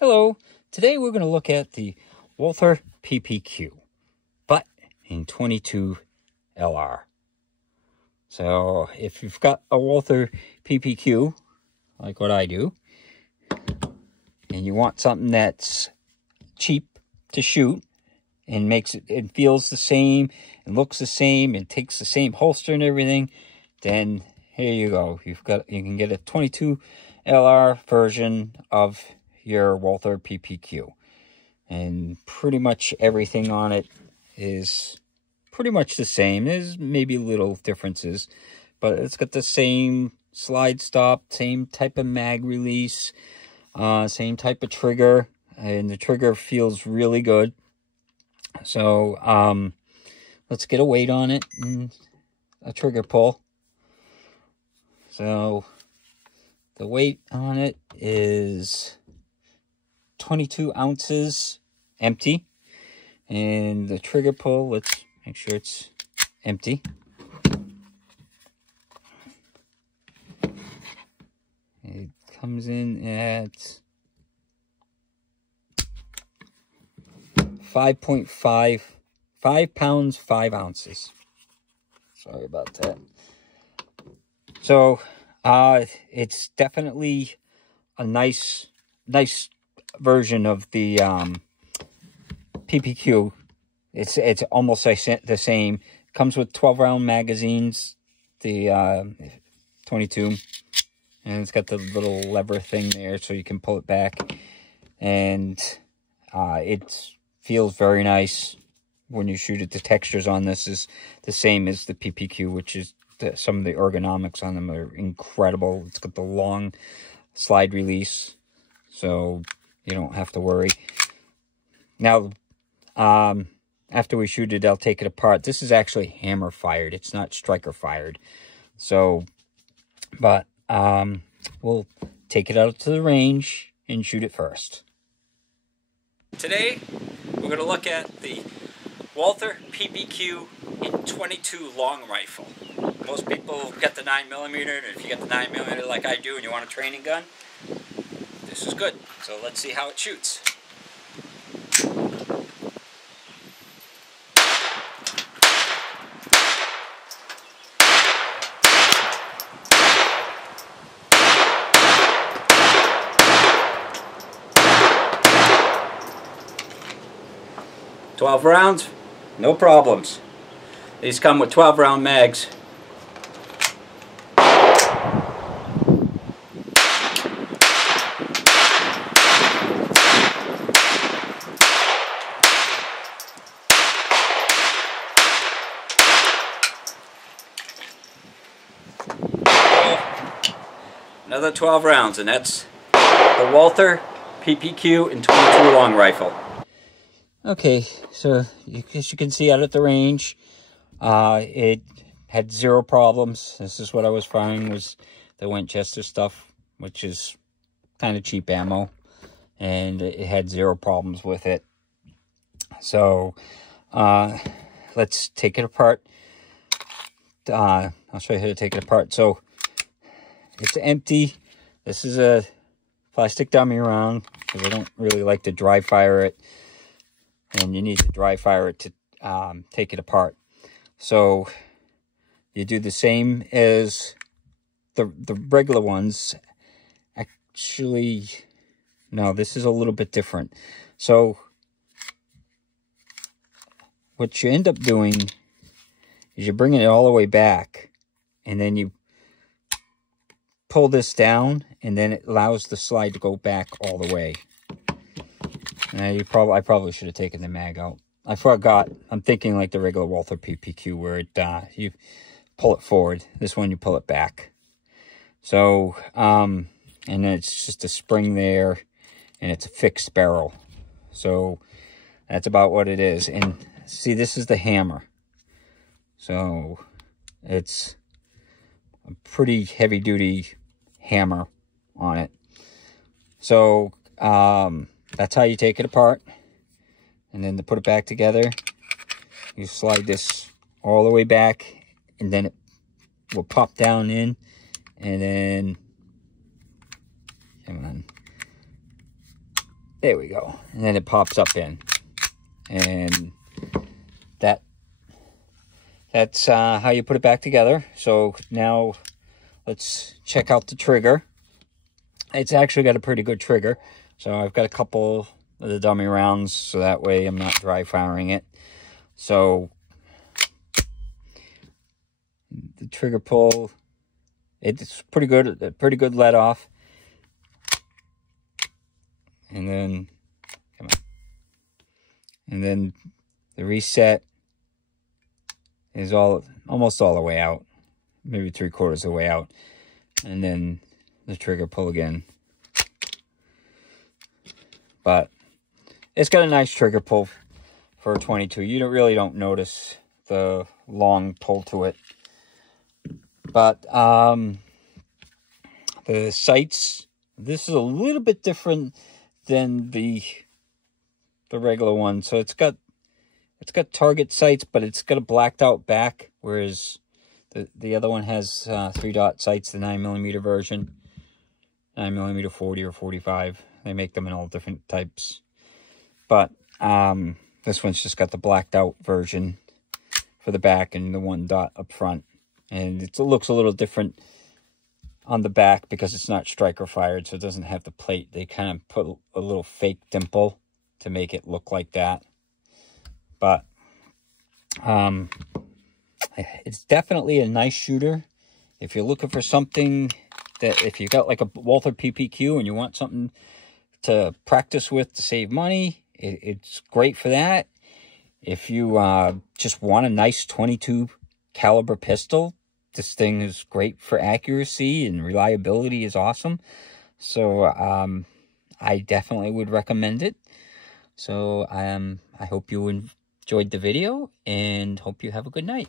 Hello, today we're going to look at the Walther PPQ, but in 22 LR. So if you've got a Walther PPQ, like what I do, and you want something that's cheap to shoot and makes it feels the same and looks the same and takes the same holster and everything, then here you go. You can get a 22 LR version of your Walther PPQ, and pretty much everything on it is pretty much the same. There's maybe little differences, but it's got the same slide stop, same type of mag release, same type of trigger, and the trigger feels really good. So let's get a weight on it and a trigger pull. So the weight on it is 22 ounces empty, and the trigger pull, let's make sure it's empty. It comes in at 5 pounds 5 ounces. Sorry about that. So it's definitely a nice version of the PPQ. It's almost the same. Comes with 12-round magazines, the 22, and it's got the little lever thing there so you can pull it back, and it feels very nice when you shoot it. The textures on this is the same as the PPQ, which is some of the ergonomics on them are incredible. It's got the long slide release, so you don't have to worry. Now, after we shoot it, I'll take it apart. This is actually hammer fired. It's not striker fired. So, but we'll take it out to the range and shoot it first. Today, we're going to look at the Walther PPQ in 22 long rifle. Most people get the 9mm, and if you get the 9mm like I do and you want a training gun, this is good. So let's see how it shoots. "12 rounds, no problems. These come with 12-round mags. Another 12 rounds, and that's the Walther PPQ in 22 long rifle. Okay, so as you can see out at the range, it had zero problems. This is what I was firing, was the Winchester stuff, which is kind of cheap ammo, and it had zero problems with it. So let's take it apart. I'll show you how to take it apart. So it's empty. This is a plastic dummy round because I don't really like to dry fire it, and you need to dry fire it to take it apart. So you do the same as the regular ones. Actually, no, this is a little bit different. So what you end up doing is you're bringing it all the way back, and then you pull this down, and then it allows the slide to go back all the way. Now I probably should have taken the mag out. I forgot. I'm thinking like the regular Walther PPQ, where it you pull it forward. This one you pull it back. So and then it's just a spring there, and it's a fixed barrel. So that's about what it is. And see, this is the hammer. So it's a pretty heavy duty hammer on it. So that's how you take it apart. And then to put it back together, you slide this all the way back, and then it will pop down in, and then, come on, There we go. And then it pops up in. And that's how you put it back together. So now let's check out the trigger. It's actually got a pretty good trigger. So I've got a couple of the dummy rounds, so that way I'm not dry firing it. So the trigger pull, it's pretty good let off. And then, come on. And then the reset is almost all the way out, maybe 3/4 of the way out, and then the trigger pull again. But it's got a nice trigger pull for a 22. You really don't notice the long pull to it. But the sights, this is a little bit different than the regular one. So it's got target sights, but it's got a blacked out back, whereas the other one has 3-dot sights, the 9mm version, 9mm 40 or 45. They make them in all different types, but this one's just got the blacked out version for the back and the 1-dot up front, and it looks a little different on the back because it's not striker fired, so it doesn't have the plate. They kind of put a little fake dimple to make it look like that. But it's definitely a nice shooter. If you're looking for something that, if you got like a Walther PPQ and you want something to practice with to save money, it's great for that. If you just want a nice 22 caliber pistol, this thing is great for accuracy, and reliability is awesome. So I definitely would recommend it. So I hope you enjoyed the video, and hope you have a good night.